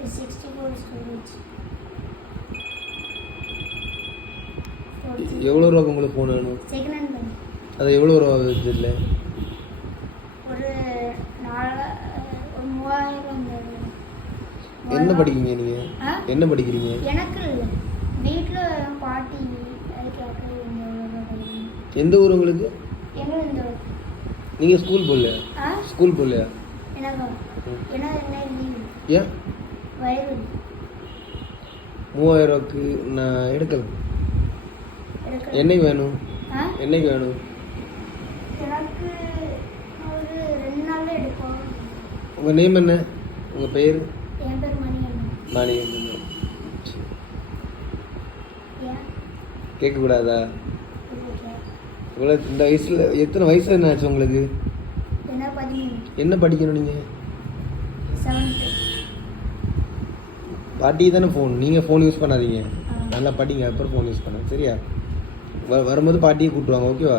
64 storage. எவ்வளோ ரூபா உங்களுக்கு ஃபோன் வேணும்? செகண்ட் ஹேண்ட் தான். அது எவ்வளோ ரூபா வருது இல்லை? ஒரு 3000. என்ன படிக்கிறீங்க நீங்கள்? என்ன படிக்கிறீங்க? எனக்கு இல்லை, வீட்டில் பாட்டி அதுக்காக. எந்த ஊர் உங்களுக்கு? எங்கே இந்த நீங்கள் ஸ்கூல் போகலையா? ஸ்கூல் போகலையா? எனக்கு ஏன்னா என்ன லீவு ஏன்? வயது 3000 ரூபாய்க்கு நான் எடுக்கல. என்னைக்கு வேணும்? என்னைக்கு வேணும்? எனக்கு ஒரு 2 நாளில் எடுப்போம். உங்கள் நேம் என்ன? உங்கள் பெயர்? என் பேர் மணியண்ணன். மணியண்ணன். ஏன் கேட்கக்கூடாதா? உங்களுக்கு இந்த வயசில் எத்தனை வயசு என்ன ஆச்சு உங்களுக்கு? என்ன 13. என்ன படிக்கணும் நீங்கள்? 7th. பாட்டி தானே ஃபோன், நீங்கள் ஃபோன் யூஸ் பண்ணாதீங்க. நல்லா படிங்க, அப்புறம் ஃபோன் யூஸ் பண்ணுங்க சரியா? வரும்போது பாட்டியை கூப்பிட்டுவாங்க ஓகேவா?